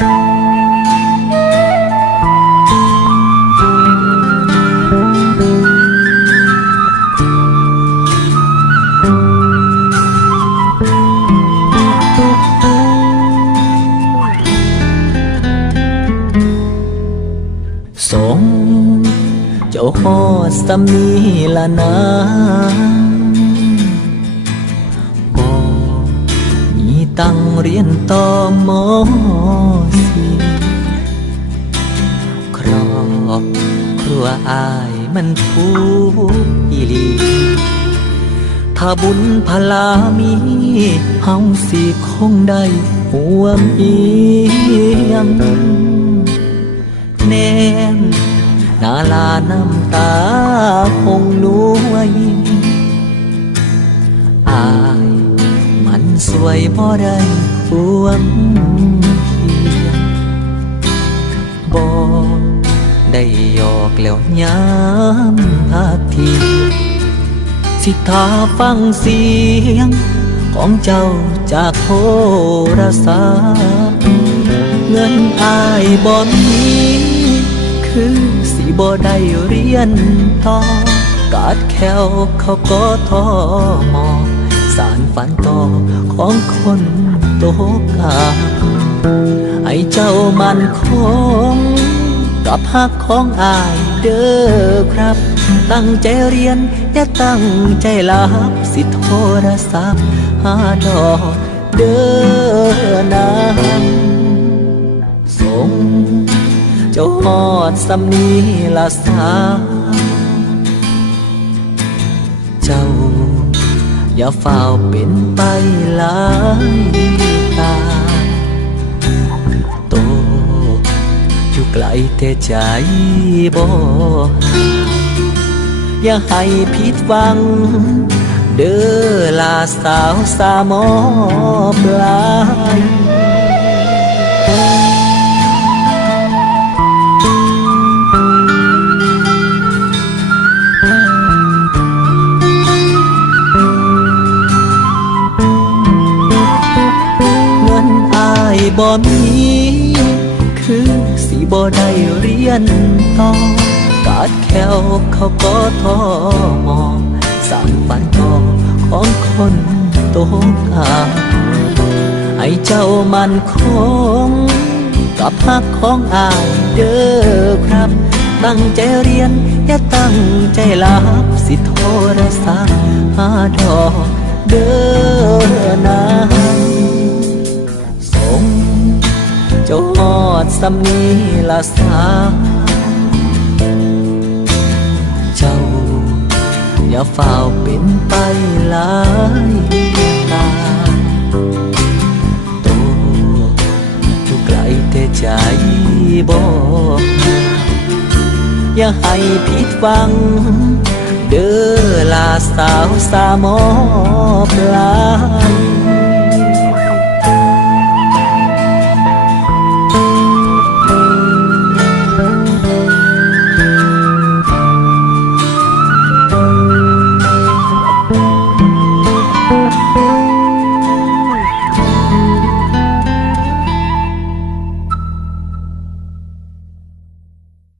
สงเจ้าฮอดสำนีละนะ ตังเรียนต่อมอสีครอบครัวอายมันทุกอีลี ถ้าบุญพลามีเฮาสิคงได้ห่วมเอียงแนมนาลาน้ำตาคงนวยอ สวยบ่ได้ควงเคียงบ่ได้หยอกแล้วย้ำพักทีสิทาฟังเสียงของเจ้าจากโทรศัพท์เงินอายบ่มีคือสิบ่ได้เรียนต่อกาดแควเขาก็ทอมอสาร ฝันต่อของคนโตกาให้เจ้ามันคงกับฮักของอายเด้อครับ ตั้งใจเรียนอย่าตั้งใจลับสิโทรศัพท์หาดอกเด้อนางส่งเจ้าฮอดสำนีละสา อย่าเฝ้าเป็นไปหลายตา โตอยู่ไกลแต่ใจบ่อย่าให้ผิดหวัง เด้อลาสาวสามอปลาย บ่มี คือสิบ่ได้เรียนต่อกาดแควเขาก็ทอมอสารฝันต่อของคนโตกาให้เจ้ามันคงกับฮักของอายเด้อครับ ตั้งใจเรียนอย่าตั้งใจหลับสิโทรศัพท์หาดอกเด้อนา จ้าฮอดสำนีละสาเจ้า อย่าเฝ้าเป็นไปหลายตาโตอยู่ไกลแต่ใจบอกอย่าให้ผิดหวัง เด้อลาสาวสามอปลาย